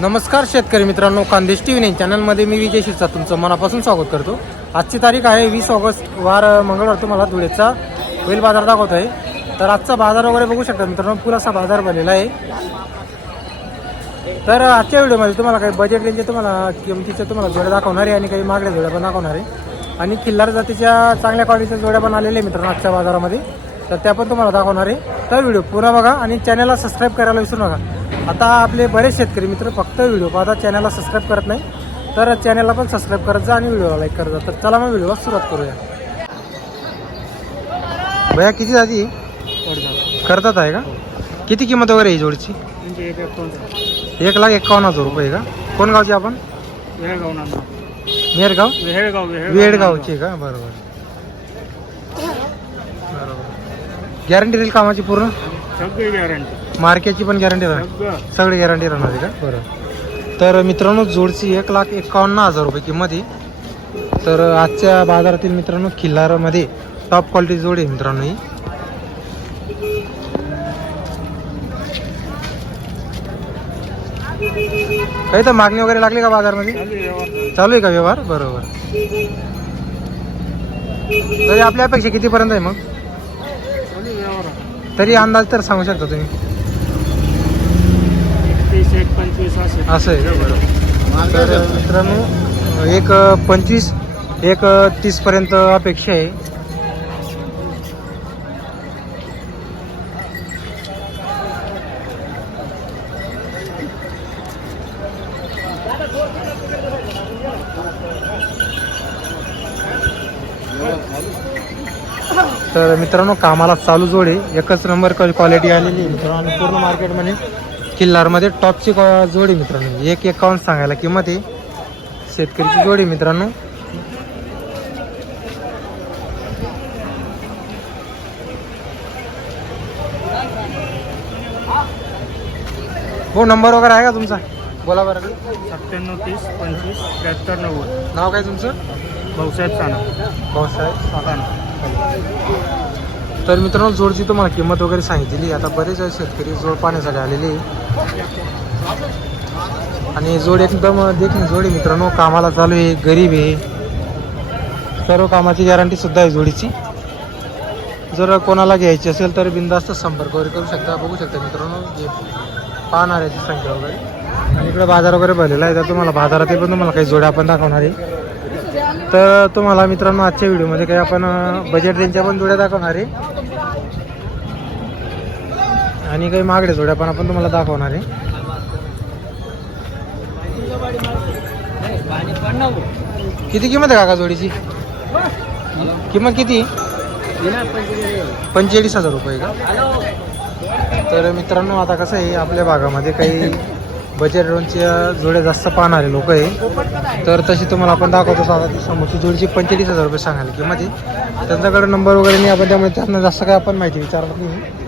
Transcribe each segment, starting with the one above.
नमस्कार शेतकरी मित्रांनो खानदेश टी व्ही चॅनलमध्ये मी विजय शिरसा तुमचं मनापासून स्वागत करतो. आजची तारीख आहे वीस ऑगस्ट वार मंगळवार तुम्हाला धुळेचा बैल बाजार दाखवत आहे. तर आजचा बाजार वगैरे बघू शकता मित्रांनो पुरासा बाजार भरलेला आहे. तर आजच्या व्हिडिओमध्ये तुम्हाला काही बजेट रेंजचे तुम्हाला किमतीच्या तुम्हाला जोड्या दाखवणार आहे आणि काही मागल्या जोड्या पण दाखवणार आहे. आणि खिल्लार जातीच्या चांगल्या क्वालिटीच्या जोड्या पण आलेल्या आहे मित्रांनो आजच्या बाजारामध्ये. तर त्या पण तुम्हाला दाखवणार आहे. तर व्हिडिओ पुन्हा बघा आणि चॅनलला सबस्क्राईब करायला विसरू नका. आता आपले बरेच शेतकरी मित्र फक्त व्हिडिओ पाहता चॅनलला सबस्क्राईब करत नाही तर चॅनलला पण सबस्क्राईब करत जा आणि व्हिडिओला लाईक करत जा. तर चला मग व्हिडिओला सुरुवात करूया. भैया किती जाती करतात आहे का? किती किंमत वगैरे आहे ही जोडीची? म्हणजे एक लाख एकावन्न हजार रुपये का? कोण गावचे आपण? मेरगाव वेळगाव? वेडगावचे का? बरोबर. बरोबर. गॅरंटी राहील कामाची पूर्ण? सगळी गॅरंटी मार्केटची पण गॅरंटी राहणार. सगळी गॅरंटी राहणार आहे का? बरं. तर मित्रांनो जोडची एक लाख एकावन्न हजार रुपये किंमत आहे. तर आजच्या बाजारातील मित्रांनो खिल्लारमध्ये टॉप क्वालिटी जोड आहे मित्रांनो ही. काही तर मागणी वगैरे लागली का बाजारमध्ये? चालू आहे का व्यवहार? बरोबर. तरी आपल्या अपेक्षा कितीपर्यंत आहे मग? तरी अंदाज तर सांगू शकता तुम्ही तीस एक पंचवीस असं. आहे. तर मित्रांनो एक पंचवीस एक तीसपर्यंत अपेक्षा आहे. तर मित्रांनो कामाला चालू जोडे एकच नंबर क्वालिटी आलेली मित्रांनो. आणि पूर्ण मार्केटमध्ये किल्लारमध्ये टॉपची जोड मित्रांनो. एक एकावन्न सांगायला किंमत आहे. शेतकरीची जोड मित्रांनो. हो नंबर वगैरे आहे का तुमचा? बोला बरं. सत्त्याण्णव तीस पंचवीस त्र्याहत्तर नव्वद. नाव काय तुमचं? भाऊसाहेब चाना भाऊसाहेब तर मित्रांनो जोडची तुम्हाला किंमत वगैरे सांगितलेली आता बरेच शेतकरी जोड पाहण्यासाठी आलेले आहे. आणि जोडी एकदम देखील जोडी मित्रांनो कामाला चालू आहे गरीब आहे. सर्व कामाची गॅरंटी सुद्धा आहे जोडीची. जर कोणाला घ्यायची असेल तर बिंदास्त संपर्क वगैरे करू शकता. बघू शकता मित्रांनो जे पाहणाऱ्याची संख्या वगैरे. आणि इकडे बाजार वगैरे भरलेला आहे तर तुम्हाला बाजारात पण तुम्हाला काही जोड्या आपण दाखवणार आहे. तर तुम्हाला मित्रांनो आजच्या व्हिडिओमध्ये काही आपण बजेट रेंजच्या पण जोड्या दाखवणार आहे. आणि काही मागड्या जोड्या पण आपण तुम्हाला दाखवणार आहे. किती किंमत आहे काका जोडीची? किंमत किती? पंचेचाळीस हजार रुपये का? तर मित्रांनो आता कसं आहे आपल्या भागामध्ये काही बजेट रेंजच्या जोड्या जास्त पाहणारे लोक आहे. तर तशी तुम्हाला आपण दाखवतो आता समोरची जोडीची पंचेचाळीस हजार रुपये सांगायला किंमत आहे. त्यांच्याकडे नंबर वगैरे नाही आपण त्यामुळे त्यांना जास्त काय आपण माहिती विचारत नाही.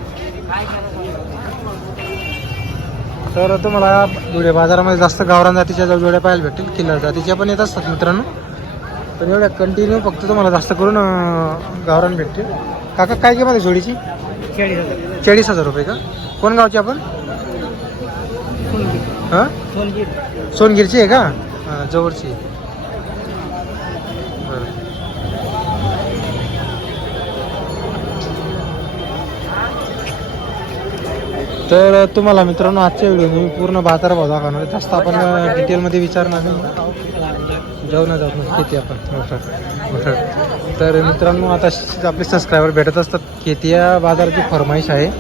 तर तुम्हाला जोड्या बाजारामध्ये जास्त गावरान जातीच्या ज्या जोड्या पाहायला भेटतील किल्लर जातीच्या पण येत असतात मित्रांनो. पण एवढ्या कंटिन्यू फक्त तुम्हाला जास्त करून गावरान भेटतील. काका काय किंमत आहे जोडीची? चाळीस हजार चाळीस हजार रुपये का? कोण गावची आपण? हां? सोनगीर. सोनगिरची आहे का? हां जवळची तर तुम्हाला मित्रांनो आजच्या व्हिडिओ मी पूर्ण बाजार भाव दाखवणार आहे. जास्त आपण डिटेलमध्ये विचारणार नाही. जाऊ ना जाऊ ना. किती आपण? तर मित्रांनो आता आपले सबस्क्रायबर भेटत असतात. खेती या बाजाराची फरमाईश आहे.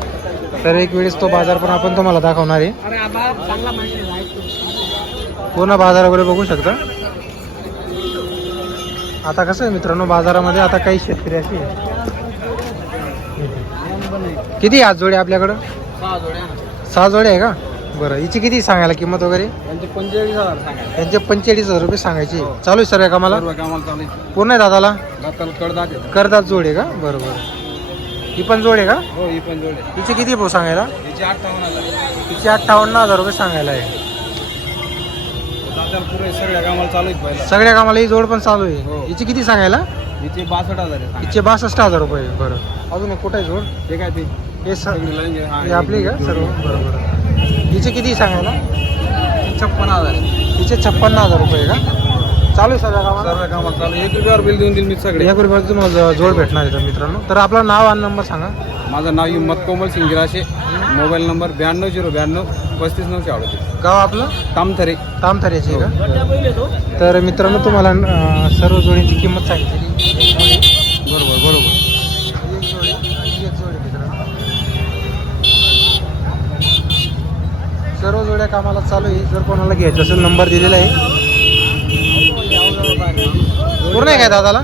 तर एक वेळेस तो बाजार पण आपण तुम्हाला दाखवणार आहे. पूर्ण बाजार वगैरे बघू शकता. आता कसं आहे मित्रांनो बाजारामध्ये आता काही शेतकरी असे किती आज जोडी आपल्याकडं? सहा जोड्या सहा आहे का? बरं. हिची किती सांगायला किंमत वगैरे? यांचे पंचेचाळीस हजार सांगायचे. यांचे पंचेचाळीस हजार रुपये सांगायचे. चालू आहे सर्व कामाला? सर्व कामाला चालू आहे. पूर्ण आहे दादाला? दाताला कडदात आहे. करतात जोड आहे का? बरोबर ही पण जोड आहे का? हो ही पण जोडे हिची किती भाऊ सांगायला? हिचे अठ्ठावन्न हजार हिची अठ्ठावन्न हजार रुपये सांगायला आहे. दाताला पुरे सगळ्या कामाला चालू आहेत पहिला. सगळ्या कामाला ही जोड पण चालू हो. आहे हिची किती सांगायला? हिचे बासष्ट हजार आहे हिचे बासष्ट हजार रुपये बरं. अजून एक कुठं आहे जोड? हे काय ते? हे स- सगळी लाईन आहे. हा, हे आपली का? सर्व? बरोबर. हिचे किती सांगायला? छप्पन हिचे छप्पन्न हजार रुपये का? चालू आहे सगळ्या कामाला? सर्व कामाला चालू एक रुपयावर बिल देऊन देईल मी सगळे. या रुपयाचं तुम्हाला जोड भेटणार आहे तर मित्रांनो. तर आपलं नाव आणि नंबर सांगा. माझं नाव हिम्मत कोमल सिंग गिराशे मोबाईल नंबर ब्याण्णव झिरो ब्याण्णव पस्तीस नऊशे अडतीस. गाव आपलं? तामथरे. तामथऱ्याची आहे का तर मित्रांनो तुम्हाला सर्व जोडींची किंमत सांगितली बरोबर बरोबर एक जोडी आणि एक जोडी मित्रांनो सर्व जोड्या कामाला चालू आहे. जर कोणाला घ्यायचं असेल नंबर दिलेला आहे. पूर्ण आहे काय दादाला?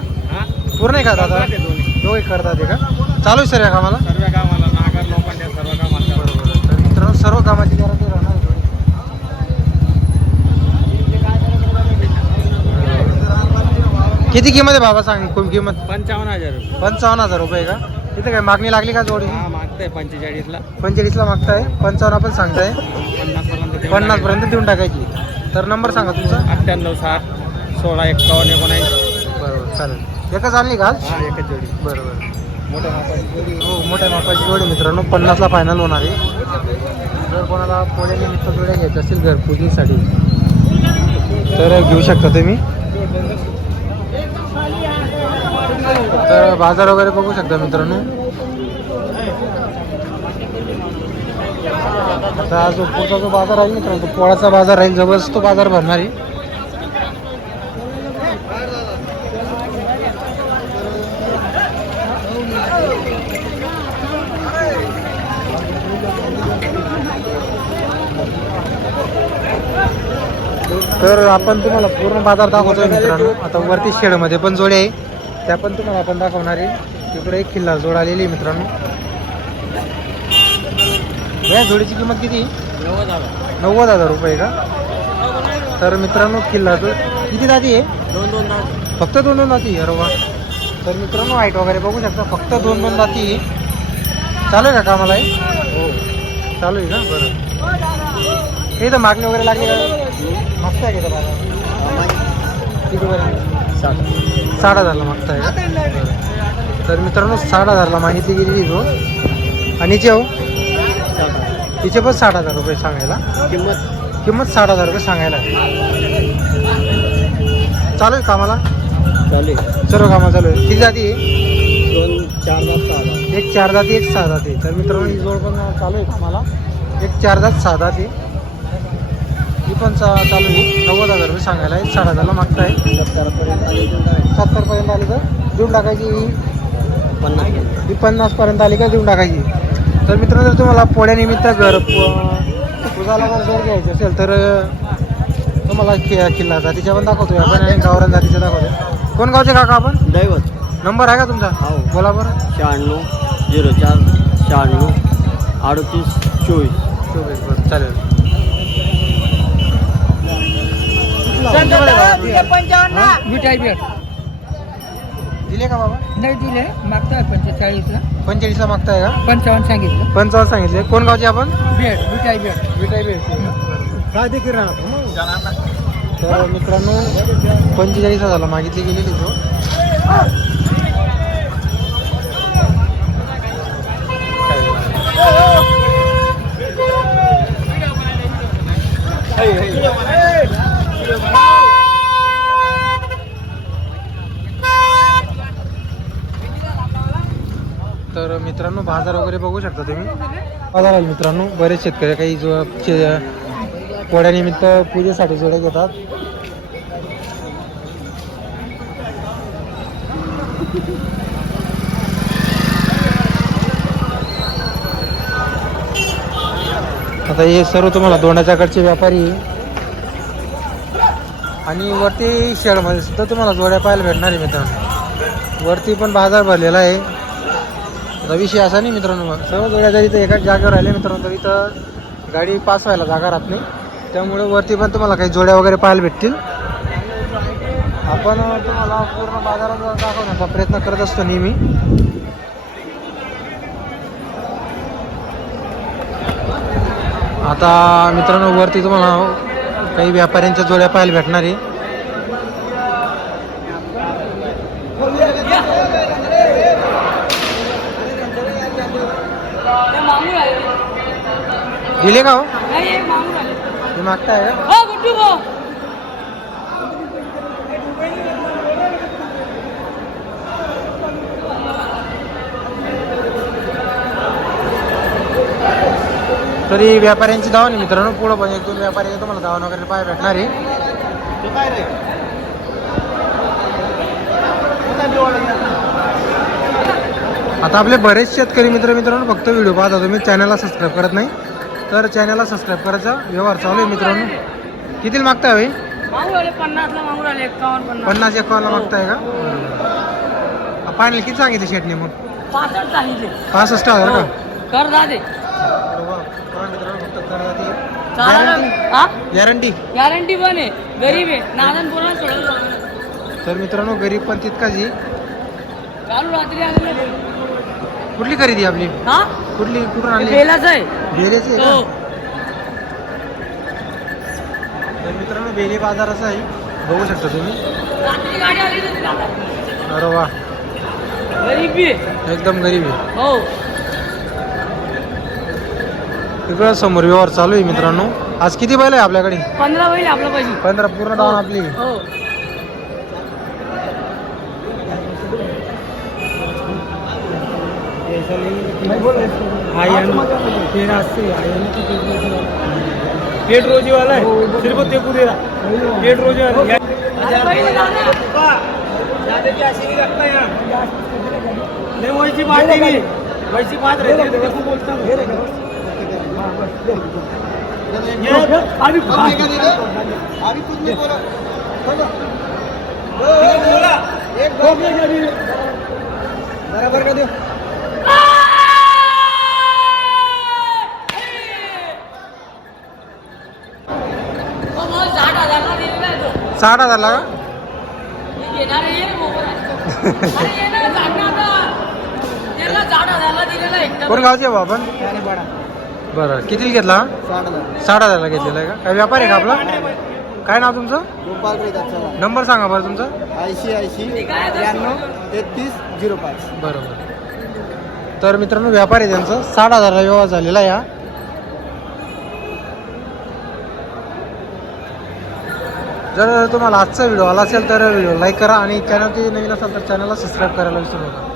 पूर्ण आहे का दादा? दोघे करतात आहे का? चालू आहे सर या कामाला? सर्व कामाला नागर सर्व कामाला. बरोबर. तर मित्रांनो सर्व कामाची गॅरंटी राहणार. किती किंमत आहे बाबा सांग कोण किंमत? पंचावन्न हजार पंचावन्न हजार रुपये का? इथे काय मागणी लागली का जोडी? मागताय पंचेचाळीसला. पंचेचाळीसला मागताय. पंचावन्न पण सांगताय. पन्नास पर्यंत देऊन टाकायची. तर नंबर सांगा तुमचा. अठ्ठ्याण्णव साठ सोळा एक्कावन्न एकोणऐंशी. बरोबर चालेल. एकच आणली का? हा एकच जोडी. बरोबर. मोठ्या मापाची जोडी. हो मोठ्या मापाची जोडी मित्रांनो. पन्नासला फायनल होणार आहे. जर कोणाला पोळे निमित्त जोड्या घ्यायच्या असतील घरपूजनीसाठी तर घेऊ शकता तुम्ही. तर बाजार वगैरे बघू शकता मित्रांनो. आता जो पुढचा जो बाजार आहे मित्रांनो तो पोळाचा बाजार राहील जबरदस्त तो बाजार भरणार आहे. तर आपण तुम्हाला पूर्ण बाजार दाखवतोय मित्रांनो. आता वरती शेडमध्ये पण जोडे आहे. त्या पण तुम्हाला आपण दाखवणार आहे. तिकडे एक किल्ला जोड आलेली आहे मित्रांनो. या जोडीची किंमत किती? नव्वद हजार. रुपये का? तर मित्रांनो किल्ला जो किती दादी आहे? दोन दोन फक्त दोन दोन दाती अरे वा. तर मित्रांनो हाईट वगैरे बघू शकता. फक्त दोन दोन दाती आहे. चालू आहे का कामाला हे? हो. चालू आहे का? बरं. हे तर मागणी वगैरे लागली का? मस्त आहे का बाजार? कितीपर्यंत साठ. हजारला का? बरं. तर मित्रांनो साठ हजारला मागितली गेलेली तो. आणि हिचे हो? तिचे पण साठ हजार रुपये सांगायला. किंमत? किंमत साठ हजार रुपये सांगायला आहे. चालू आहे कामाला? चालेल. सर्व कामं चालू आहे किती जाती आहे? दोन चार पाच सहा एक चार जाती एक सहा जाती. तर मित्रांनो ही जोड पण चालू आहे कामाला. एक चार जात सहा जाती. ही पण चा चालू आहे. नव्वद हजार रुपये सांगायला आहे. साठ हजारला मागताय. सत्तरपर्यंत आले सत्तरपर्यंत आली तर देऊन टाकायची ही. पन्नास ही पन्नासपर्यंत आली का देऊन टाकायची? तर मित्रांनो जर तुम्हाला पोळ्यानिमित्त घर प- पूजाला जर जोड घ्यायची असेल तर तुम्हाला खि किल्ला जातीच्या पण दाखवतोय आपण आणि गावरान जातीच्या दाखवतोय. कोण गावचे काका आपण? दैवत. नंबर आहे का तुमचा? हो. बोला बरं. शहाण्णव झिरो चार शहाण्णव अडतीस चोवीस. चोवीस बरं चालेल. हा? मिठाई भेट. दिले का बाबा? नाही दिले. मागताय पंचेचाळीसला. पंचेचाळीसला मागताय का? पंचावन्न सांगितलं. पंचावन्न सांगितले. कोण गावचे आपण? भेट मिठाई भेट विटाई भेटते काय देखील तर मित्रांनो पंचेचाळीस हजारला मागितली गेलेली तो तर मित्रांनो बाजार वगैरे बघू शकता तुम्ही. बाजार मित्रांनो बरेच शेतकरी काही जो पोळ्यानिमित्त पूजेसाठी जोड्या घेतात. आता हे सर्व तुम्हाला दोंडाच्याकडचे व्यापारी. आणि वरती शेडमध्ये सुद्धा तुम्हाला जोड्या पाहायला भेटणार आहे मित्रांनो. वरती पण बाजार भरलेला आहे. रविशी विषय असा नाही मित्रांनो मग. सर्व जोड्या जर इथं एकाच जागेवर राहिले मित्रांनो. तर इथं गाडी पास व्हायला जागा राहत नाही. त्यामुळे वरती पण तुम्हाला काही जोड्या वगैरे पाहायला भेटतील. आपण तुम्हाला पूर्ण बाजारात दाखवण्याचा प्रयत्न करत असतो नेहमी. आता मित्रांनो वरती तुम्हाला काही व्यापाऱ्यांच्या जोड्या पाहायला भेटणार आहे. दिले का हो? हे मागताय तरी व्यापाऱ्यांची धावा नाही मित्रांनो. पुढं पण एक दोन व्यापारी तुम्हाला धावा वगैरे पाय भेटणार आहे. आता आपले बरेच शेतकरी मित्र मित्रांनो फक्त व्हिडिओ पाहतो तुम्ही चॅनलला सबस्क्राईब करत नाही. तर चॅनलला सबस्क्राईब करायचा. व्यवहार चालू आहे मित्रांनो. कितीला मागताय भाई? पन्नास. एकावन्नला मागताय का? फायनल किती सांगितले शेटने मग? पासष्ट हजार का? कर दादे. हा? गॅरंटी गॅरंटी पण आहे. गरीब आहे. नादन तर मित्रांनो गरीब पण तितकाच आहे. चालू रात्री कुठली खरेदी आपली? हा? कुठली कुठून आणली बेलाच आहे. बेलेची आहे हो. का? तर मित्रांनो बेले बाजाराचा आहे. बघू शकता तुम्ही. गाडी आली. अरे वा. गरीब. एकदम गरीब आहे. हो. तिकडं समोर व्यवहार चालू आहे मित्रांनो. आज किती बैल आहे आपल्याकडे? पंधरा बैल आपला पाहिजे. पंधरा पूर्ण डाऊन आपली. हो. पेट रोजी वाला है। सिर्फ तेकू दे रहा। पेट रोजी वाला नहीं वैसी बात नहीं वैसी बात रहती है देखो बोलता हूँ। अभी बोला। बराबर का दो साठ हजारला दिलेला आहे तो साठ हजारला का मी घेणार आहे ये मोबाईल. अरे ये ना, झाड ना आता. त्याला झाड हजारला दिलेला आहे एकटा. कोण गावचे आहे आपण बरं कितीला घेतला? हा? साठ हजारला घेतलेला आहे का? काय व्यापार आहे का आपला? काय नाव तुमचं? गोपाल नंबर सांगा बरं तुमचा. ऐंशी ऐंशी त्र्याण्णव तेहतीस झिरो पाच. बरोबर. तर मित्रांनो व्यापार आहे त्यांचा. साठ हजारला व्यवहार झालेला आहे जर तुम्हाला आजचा व्हिडिओ आला असेल तर व्हिडिओ लाईक करा आणि चॅनल ते नवीन असेल तर चॅनलला सबस्क्राईब करायला विसरू नका.